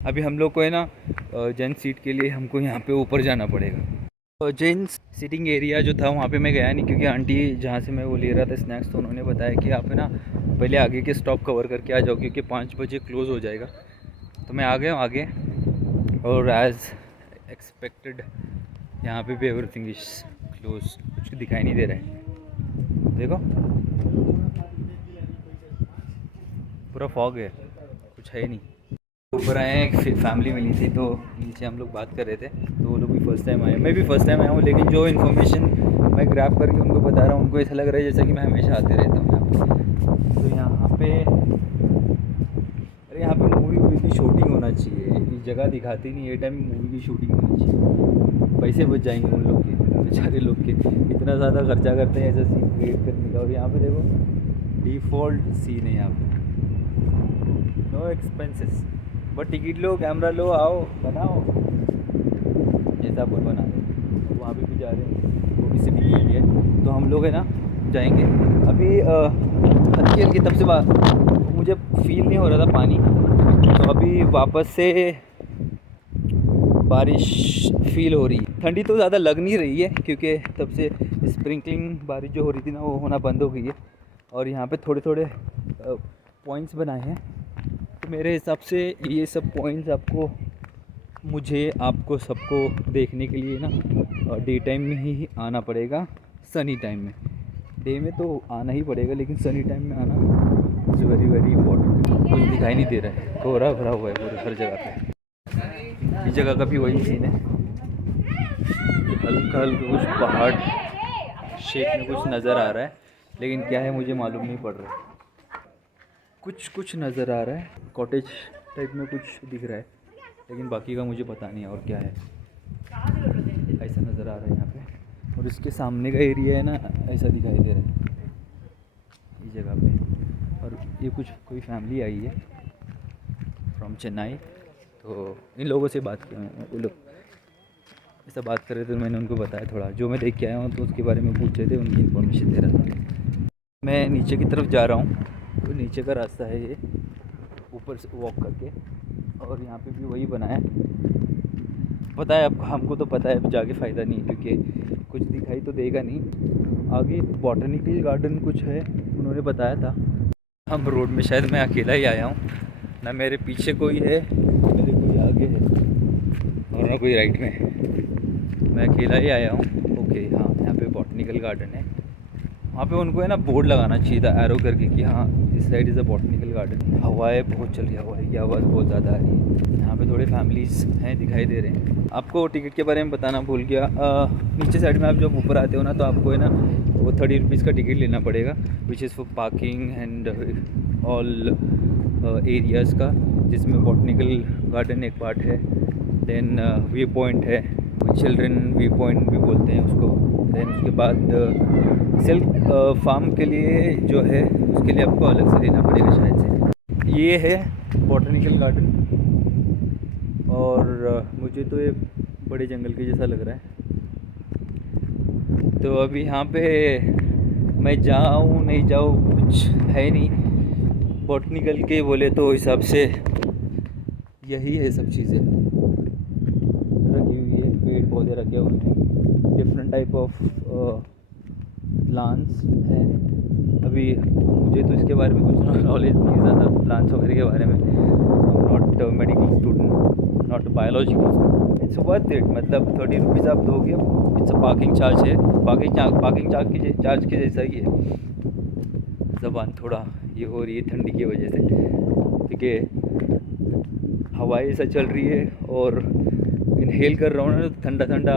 अभी हम लोग को है ना जेंट्स सीट के लिए हमको यहाँ पे ऊपर जाना पड़ेगा। तो जेंट्स सीटिंग एरिया जो था वहाँ पे मैं गया नहीं, क्योंकि आंटी जहाँ से मैं वो ले रहा था स्नैक्स, तो उन्होंने बताया कि आप है ना पहले आगे के स्टॉप कवर करके आ जाओ, क्योंकि 5 बजे क्लोज़ हो जाएगा। तो मैं आ गया हूँ आगे, और एज़ एक्सपेक्टेड यहाँ पे भी एवरीथिंग इज क्लोज, कुछ दिखाई नहीं दे रहा है। देखो पूरा फॉग है, कुछ है ही नहीं। ऊपर आए हैं, एक फैमिली मिली थी, तो नीचे हम लोग बात कर रहे थे, तो वो लोग भी फर्स्ट टाइम आए, मैं भी फर्स्ट टाइम आया हूँ, लेकिन जो इन्फॉर्मेशन मैं ग्रैब करके उनको बता रहा हूँ, उनको ऐसा लग रहा है जैसा कि मैं हमेशा आते रहता हूँ यहाँ पे। तो यहाँ पे अरे यहाँ पे मूवी की शूटिंग होना चाहिए, ये जगह दिखाती नहीं, ये टाइम मूवी की शूटिंग होनी चाहिए, पैसे बच जाएंगे उन लोग के, बेचारे लोग के, इतना ज़्यादा खर्चा करते हैं ऐसा सीन क्रिएट करने का। और यहाँ पे देखो डिफ़ॉल्ट सीन है यहाँ पे, नो एक्सपेंसेस, बट टिकट लो, कैमरा लो, आओ बनाओ, जैसा अपन बना लो। तो वहाँ पे भी जा रहे हैं, वो भी सिटिंग एरिया है, तो हम लोग है ना जाएंगे अभी। हल्की हल्की तब से मुझे फील नहीं हो रहा था पानी, तो अभी वापस से बारिश फील हो रही है। ठंडी तो ज़्यादा लग नहीं रही है, क्योंकि तब से स्प्रिंकलिंग बारिश जो हो रही थी ना, वो होना बंद हो गई है। और यहाँ पे थोड़े थोड़े पॉइंट्स बनाए हैं, तो मेरे हिसाब से ये सब पॉइंट्स मुझे आपको सबको देखने के लिए ना डे टाइम में ही आना पड़ेगा, सनी टाइम में। डे में तो आना ही पड़ेगा, लेकिन सनी टाइम में आना इज़ वेरी वेरी इंपॉर्टेंट। कुछ दिखाई नहीं दे रहा है, कोहरा भरा हुआ है पूरे हर जगह पे। इस जगह का भी वही सीन है, हल्का हल्का कुछ पहाड़ शेप में कुछ नज़र आ रहा है, लेकिन क्या है मुझे मालूम नहीं पड़ रहा है। कुछ कुछ नज़र आ रहा है, कॉटेज टाइप में कुछ दिख रहा है, लेकिन बाकी का मुझे पता नहीं और क्या है, ऐसा नज़र आ रहा है यहाँ पे। और इसके सामने का एरिया है ना, ऐसा दिखाई दे रहा है इस जगह पे। और ये कुछ कोई फैमिली आई है फ्रॉम चेन्नई, तो इन लोगों से बात किया, वो लोग ऐसा बात कर रहे थे, तो मैंने उनको बताया थोड़ा जो मैं देख के आया हूँ, तो उसके बारे में पूछ रहे थे, उनकी इन्फॉर्मेशन दे रहा था। मैं नीचे की तरफ जा रहा हूँ, तो नीचे का रास्ता है ये, ऊपर से वॉक करके, और यहाँ पे भी वही बना है। पता है अब हमको, तो पता है अब जाके फ़ायदा नहीं, क्योंकि कुछ दिखाई तो देगा नहीं। आगे बॉटनिकल गार्डन कुछ है, उन्होंने बताया था। हम रोड में शायद मैं अकेला ही आया हूँ, ना मेरे पीछे कोई है, मेरे कोई आगे है, और ना कोई राइट में है, मैं अकेला ही आया हूँ। ओके हाँ, यहाँ पे बॉटनिकल गार्डन है, वहाँ पे उनको है ना बोर्ड लगाना चाहिए था एरो करके कि हाँ इस side is a botanical garden. हवाएं बहुत चल रही है, हवा की आवाज़ बहुत ज़्यादा आ रही है। यहाँ पे थोड़े फैमिलीज़ हैं, दिखाई दे रहे हैं। आपको टिकट के बारे में बताना भूल गया, नीचे साइड में आप जब ऊपर आते हो ना, तो आपको है ना वो 30 रुपीज़ का टिकट लेना पड़ेगा, which is for parking and all areas का, जिसमें बॉटनिकल गार्डन एक पार्ट है, देन व्यू पॉइंट है, चिल्ड्रन व्यू पॉइंट भी बोलते हैं उसको। देन उसके बाद सिल्क फार्म के लिए जो है, उसके लिए आपको अलग से लेना पड़ेगा शायद से। ये है बॉटनिकल गार्डन, और मुझे तो ये बड़े जंगल के जैसा लग रहा है। तो अभी यहाँ पे मैं जाऊँ नहीं जाऊँ कुछ है नहीं, बॉटनिकल के बोले तो हिसाब से यही है, सब चीज़ें रखी हुई है, पेड़ पौधे रखे हुए हैं, डिफरेंट टाइप ऑफ प्लांट्स हैं। अभी मुझे तो इसके बारे में कुछ नॉलेज नहीं है ज़्यादा, प्लांट्स वगैरह के बारे में। Not medical student, not biological. It's worth it, मतलब 30 रुपीज़ आप दोगे, इट्स अ पार्किंग चार्ज है, पार्किंग चार्ज के जैसा ही है। ज़बान थोड़ा ये हो रही है ठंडी की वजह से, क्योंकि हवाएं ऐसा चल रही है, और इनहेल कर रहा हूँ ना, तो ठंडा ठंडा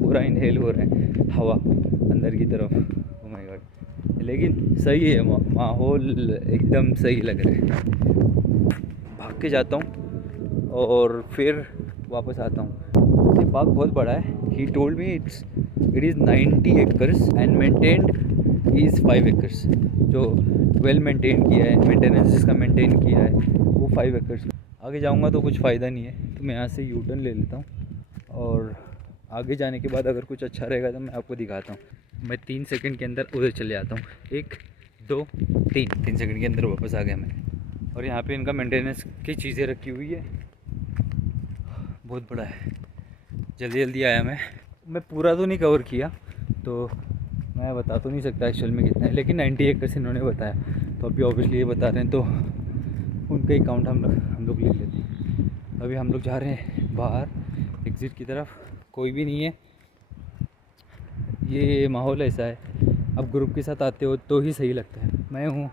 पूरा इनहेल हो रहा है हवा अंदर की तरफ। ओह माय गॉड, लेकिन सही है, माहौल एकदम सही लग रहा है। भाग के जाता हूँ और फिर वापस आता हूँ। ये पार्क बहुत बड़ा है, he told me it is 90 acres and maintained is 5 acres. जो वेल मेंटेन किया है, मेंटेनेंस जिसका मेंटेन किया है, वो 5 एकर्स। आगे जाऊँगा तो कुछ फ़ायदा नहीं है, तो मैं यहाँ से यू टर्न ले लेता हूँ, और आगे जाने के बाद अगर कुछ अच्छा रहेगा तो मैं आपको दिखाता हूँ। मैं 3 सेकंड के अंदर उधर चले आता हूँ, 1 2 3 सेकंड के अंदर वापस आ गया मैं। और यहाँ पे इनका मेंटेनेंस की चीज़ें रखी हुई है, बहुत बड़ा है। जल्दी जल्दी आया मैं पूरा तो नहीं कवर किया, तो मैं बता तो नहीं सकता एक्चुअल में कितना है, लेकिन 98 एकड़ इन्होंने बताया, तो अभी ऑब्वियसली ये बता रहे हैं तो उनका ही काउंट हम लोग ले लेते हैं। अभी हम लोग जा रहे हैं बाहर एग्ज़िट की तरफ, कोई भी नहीं है। ये माहौल ऐसा है, अब ग्रुप के साथ आते हो तो ही सही लगता है। मैं हूँ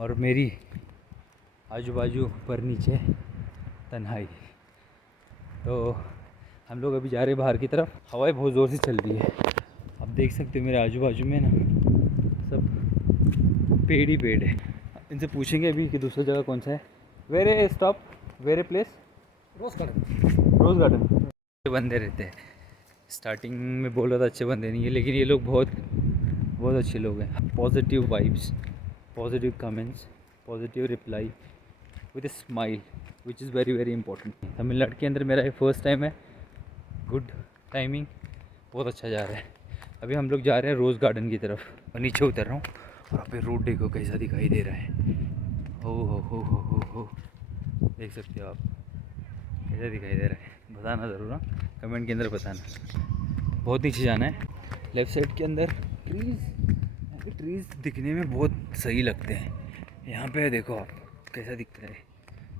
और मेरी आजू बाजू पर नीचे तन्हाई। तो हम लोग अभी जा रहे हैं बाहर की तरफ। हवाएं बहुत ज़ोर से चल रही है, आप देख सकते हो मेरे आजू बाजू में ना सब पेड़ ही पेड़ है। इनसे पूछेंगे अभी कि दूसरी जगह कौन सा है। Where a stop, where a place? Rose Garden. अच्छे बंदे रहते हैं, स्टार्टिंग में बोल रहा था अच्छे बंदे नहीं है, लेकिन ये लोग बहुत अच्छे लोग हैं। Positive vibes, positive comments, positive reply with a smile, which is very very important. Tamil Nadu के अंदर मेरा ये फर्स्ट टाइम है। गुड टाइमिंग, बहुत अच्छा जा रहा है। अभी हम लोग जा रहे हैं रोज़ गार्डन की तरफ, और नीचे उतर रहा हूँ और आप रोड देखो कैसा दिखाई दे रहा है। हो देख सकते हो आप कैसा दिखाई दे रहा है, बताना ज़रूर ना, कमेंट के अंदर बताना। बहुत नीचे जाना है। लेफ़्ट साइड के अंदर ट्रीज़ दिखने में बहुत सही लगते हैं। यहाँ पे देखो आप कैसा दिखता है,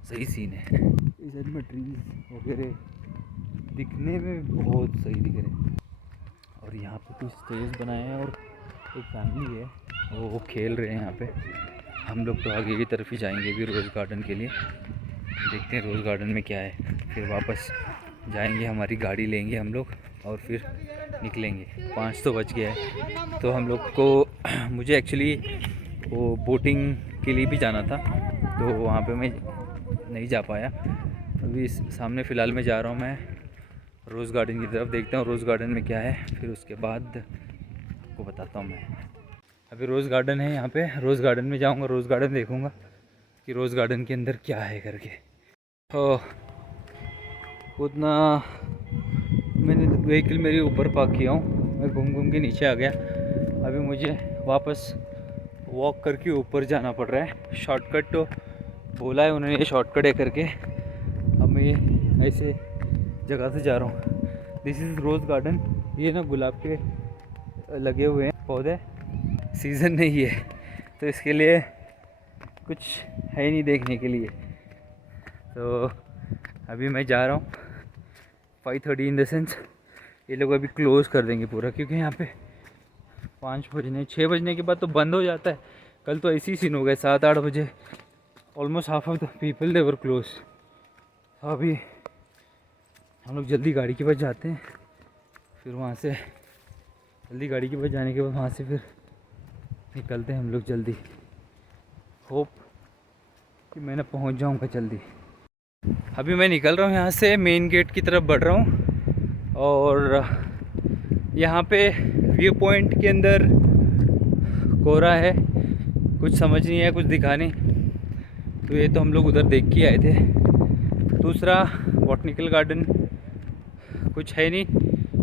सही सीन है। इस साइड में ट्रीज़ वगैरह दिखने में बहुत सही दिख रहे हैं। और यहाँ पे कुछ स्टेज बनाए हैं और एक फैमिली है वो खेल रहे हैं यहाँ पे। हम लोग तो आगे की तरफ ही जाएंगे भी रोज़ गार्डन के लिए, देखते हैं रोज़ गार्डन में क्या है। फिर वापस जाएंगे, हमारी गाड़ी लेंगे हम लोग और फिर निकलेंगे। 5 तो बज गया है, तो हम लोग को मुझे एक्चुअली वो बोटिंग के लिए भी जाना था, तो वहाँ पे मैं नहीं जा पाया। अभी सामने फ़िलहाल मैं जा रहा हूँ मैं रोज़ गार्डन की तरफ, देखता हूँ रोज़ गार्डन में क्या है, फिर उसके बाद आपको बताता हूँ मैं। अभी रोज़ गार्डन है यहाँ पे, रोज़ गार्डन में जाऊँगा, रोज़ गार्डन देखूँगा कि रोज़ गार्डन के अंदर क्या है करके। तो उतना मैंने व्हीकल मेरी ऊपर पार्क किया हूँ, मैं घूम के नीचे आ गया। अभी मुझे वापस वॉक करके ऊपर जाना पड़ रहा है। शॉर्टकट तो बोला है उन्होंने, ये शॉर्टकट है करके। अब मैं ऐसे जगह से जा रहा हूँ। This is Rose Garden. ये ना गुलाब के लगे हुए हैं पौधे, सीज़न नहीं है तो इसके लिए कुछ है नहीं देखने के लिए। तो अभी मैं जा रहा हूँ 5:30 इन द सेंस। ये लोग अभी क्लोज़ कर देंगे पूरा, क्योंकि यहाँ पे 5 बजने 6 बजने के बाद तो बंद हो जाता है। कल तो ऐसी सीन हो गया, 7-8 बजे almost half of the people they were close. अभी हम लोग जल्दी गाड़ी के पास जाते हैं, फिर वहाँ से जल्दी गाड़ी के पास जाने के बाद वहाँ से फिर निकलते हैं हम लोग जल्दी। होप कि मैं ना पहुँच जाऊँगा जल्दी। अभी मैं निकल रहा हूँ यहाँ से, मेन गेट की तरफ बढ़ रहा हूँ, और यहाँ पे व्यू पॉइंट के अंदर कोहरा है, कुछ समझ नहीं है, कुछ दिखा नहीं। तो ये तो हम लोग उधर देख के आए थे। दूसरा बॉटनिकल गार्डन कुछ है नहीं,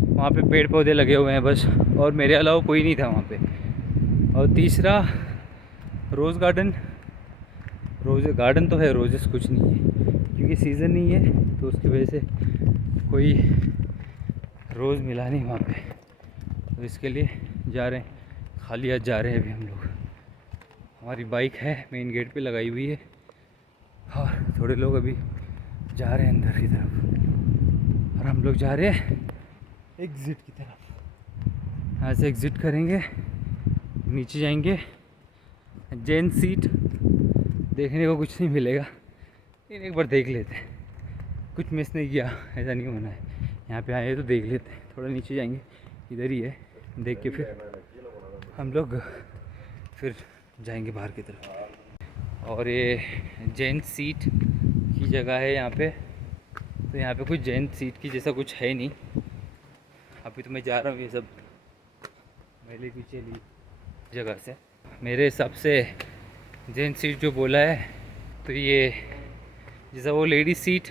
वहाँ पे पेड़ पौधे लगे हुए हैं बस, और मेरे अलावा कोई नहीं था वहाँ पे। और तीसरा रोज़ गार्डन तो है, रोजेस कुछ नहीं है क्योंकि सीज़न नहीं है, तो उसकी वजह से कोई रोज़ मिला नहीं वहाँ पे। तो इसके लिए जा रहे हैं, खाली हाथ जा रहे हैं अभी हम लोग। हमारी बाइक है मेन गेट पे लगाई हुई है, और थोड़े लोग अभी जा रहे हैं अंदर की तरफ, और हम लोग जा रहे हैं एग्ज़िट की तरफ। यहाँ से एग्ज़िट करेंगे, नीचे जाएंगे। जेंट सीट देखने को कुछ नहीं मिलेगा, लेकिन एक बार देख लेते हैं, कुछ मिस नहीं किया, ऐसा नहीं होना है। यहाँ पे आए तो देख लेते हैं। थोड़ा नीचे जाएंगे, इधर ही है, देख के फिर हम लोग फिर जाएंगे बाहर की तरफ। और ये जेंट सीट की जगह है यहाँ पे, तो यहाँ पे कुछ जेंट सीट की जैसा कुछ है नहीं। अभी तो मैं जा रहा हूँ ये सब मेरे पीछे ली जगह से। मेरे हिसाब से जेंट सीट जो बोला है, तो ये जैसा वो लेडीज सीट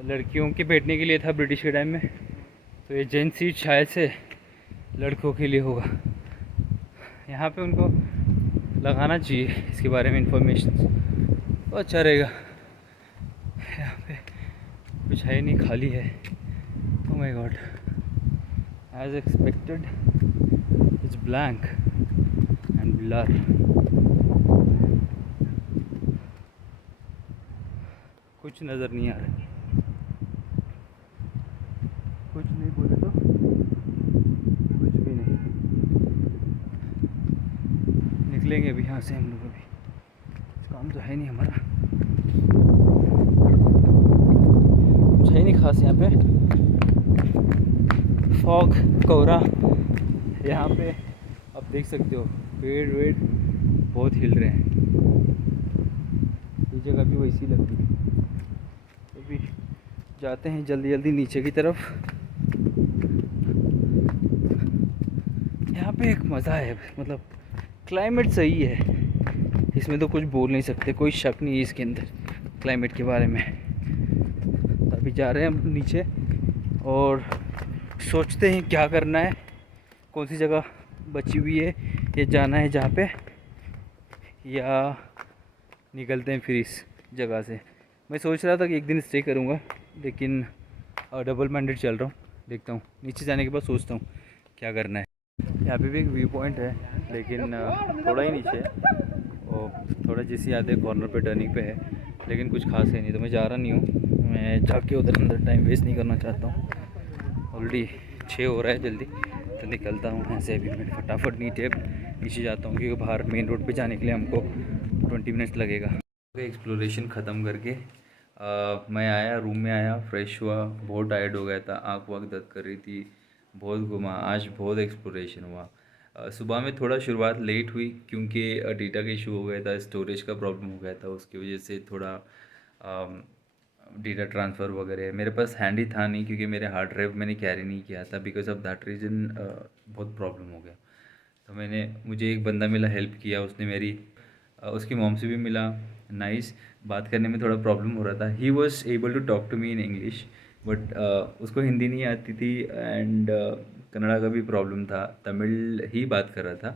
लड़कियों के बैठने के लिए था ब्रिटिश के टाइम में, तो ये जेंट सीट शायद से लड़कों के लिए होगा। यहाँ पे उनको लगाना चाहिए इसके बारे में इंफॉर्मेशन, तो अच्छा रहेगा। यहाँ पे कुछ है नहीं, खाली है। Oh my God, as expected it's blank and blur. कुछ नज़र नहीं आ रहा, कुछ नहीं बोले तो कुछ भी नहीं। निकलेंगे अभी यहाँ से हम लोग, अभी काम तो है नहीं हमारा, कुछ है नहीं खास यहाँ पे। फॉग, कोहरा, यहाँ पे आप देख सकते हो पेड़ वेड़ बहुत हिल रहे हैं। ये जगह भी वैसी लग रही है। अभी जाते हैं जल्दी जल्दी नीचे की तरफ। यहाँ पे एक मज़ा है, मतलब क्लाइमेट सही है, इसमें तो कुछ बोल नहीं सकते, कोई शक नहीं है इसके अंदर क्लाइमेट के बारे में। अभी जा रहे हैं हम नीचे और सोचते हैं क्या करना है, कौन सी जगह बची हुई है, ये जाना है जहाँ पे, या निकलते हैं फिर इस जगह से। मैं सोच रहा था कि एक दिन स्टे करूँगा, लेकिन डबल माइंडेड चल रहा हूँ। देखता हूँ नीचे जाने के बाद सोचता हूँ क्या करना है। यहाँ पे भी एक व्यू पॉइंट है, लेकिन थोड़ा ही नीचे है और थोड़ा जैसे आते हैं कॉर्नर पे टर्निंग पे है, लेकिन कुछ खास है नहीं, तो मैं जा रहा नहीं हूँ। मैं जाके उधर अंदर टाइम वेस्ट नहीं करना चाहता हूँ। ऑलरेडी 6 हो रहा है, जल्दी तो निकलता हूँ यहाँ से। अभी मैं फटाफट नीचे जाता हूँ, क्योंकि बाहर मेन रोड पे जाने के लिए हमको 20 मिनट्स लगेगा। एक्सप्लोरेशन ख़त्म करके मैं आया, रूम में आया, फ्रेश हुआ, बहुत टायर्ड हो गया था, आँख वाँख दर्द कर रही थी, बहुत घूमा, आज बहुत एक्सप्लोरेशन हुआ। सुबह में थोड़ा शुरुआत लेट हुई, क्योंकि डेटा का इशू हो गया था, स्टोरेज का प्रॉब्लम हो गया था, उसकी वजह से थोड़ा डेटा ट्रांसफ़र वगैरह मेरे पास हैंडी था नहीं, क्योंकि मेरे हार्ड ड्राइव मैंने कैरी नहीं किया था। बिकॉज ऑफ दैट रीज़न बहुत प्रॉब्लम हो गया। तो मुझे एक बंदा मिला, हेल्प किया उसने मेरी, उसकी मॉम से भी मिला, नाइस। बात करने में थोड़ा प्रॉब्लम हो रहा था। He was able to talk to me in English, but उसको हिंदी नहीं आती थी, एंड कन्नड़ा का भी प्रॉब्लम था, तमिल ही बात कर रहा था,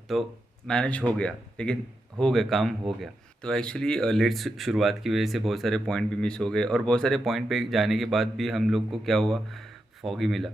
तो मैनेज हो गया, लेकिन हो गया, काम हो गया। तो एक्चुअली लेट शुरुआत की वजह से बहुत सारे पॉइंट भी मिस हो गए, और बहुत सारे पॉइंट पे जाने के बाद भी हम लोग को क्या हुआ, फॉगी मिला।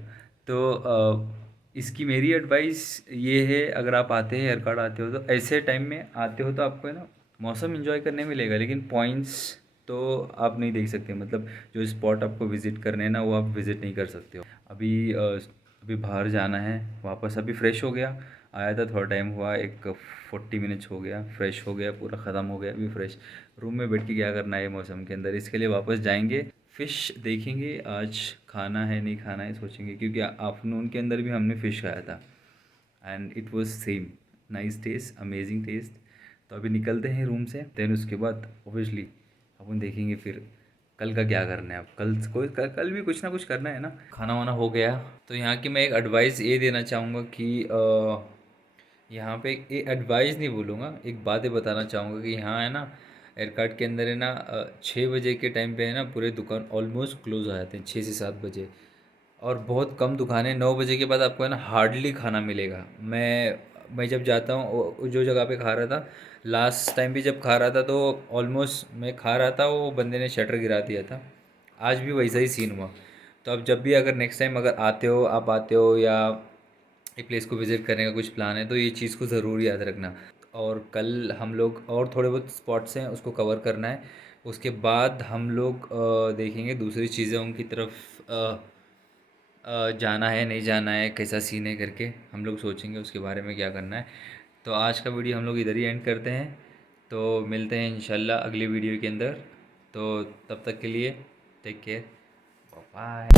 तो इसकी मेरी एडवाइस ये है, अगर आप आते हैं एयरकार्ड आते हो, तो ऐसे टाइम में आते हो तो आपको है ना मौसम एंजॉय करने मिलेगा, लेकिन पॉइंट्स तो आप नहीं देख सकते। मतलब जो स्पॉट आपको विज़िट करने हैं ना, वो आप विज़िट नहीं कर सकते हो। अभी बाहर जाना है वापस। अभी फ्रेश हो गया, आया था थोड़ा टाइम हुआ, एक 40 मिनट्स हो गया, फ्रेश हो गया, पूरा ख़त्म हो गया। अभी फ्रेश रूम में बैठ के क्या करना है मौसम के अंदर, इसके लिए वापस जाएंगे, फ़िश देखेंगे, आज खाना है नहीं खाना है सोचेंगे, क्योंकि आफ्टरनून के अंदर भी हमने फ़िश खाया था and it was same, nice test, amazing taste. तो अभी निकलते हैं रूम से, देन उसके बाद ऑब्वियसली अपन देखेंगे फिर कल का क्या करना है। अब कल भी कुछ ना कुछ करना है ना। खाना वाना हो गया, तो यहाँ की मैं एक एडवाइस ये देना चाहूँगा कि यहाँ पे एक एडवाइस नहीं बोलूँगा, एक बात ये बताना चाहूँगा कि यहाँ है ना एयरकार्ड के अंदर है ना 6 बजे के टाइम पे है ना पूरे दुकान ऑलमोस्ट क्लोज हो जाते हैं, 6 से 7 बजे, और बहुत कम दुकानें। 9 बजे के बाद आपको है ना हार्डली खाना मिलेगा। मैं जब जाता हूँ, जो जगह पे खा रहा था लास्ट टाइम भी जब खा रहा था, तो ऑलमोस्ट मैं खा रहा था, वो बंदे ने शटर गिरा दिया था। आज भी वैसा ही सीन हुआ। तो अब जब भी अगर नेक्स्ट टाइम अगर आप आते हो या एक प्लेस को विज़िट करने का कुछ प्लान है, तो ये चीज़ को ज़रूर याद रखना। और कल हम लोग और थोड़े बहुत स्पॉट्स हैं उसको कवर करना है, उसके बाद हम लोग देखेंगे दूसरी चीज़ों की तरफ जाना है नहीं जाना है, कैसा सीन है करके हम लोग सोचेंगे उसके बारे में क्या करना है। तो आज का वीडियो हम लोग इधर ही एंड करते हैं, तो मिलते हैं इंशाल्लाह अगली वीडियो के अंदर। तो तब तक के लिए टेक केयर, बाय।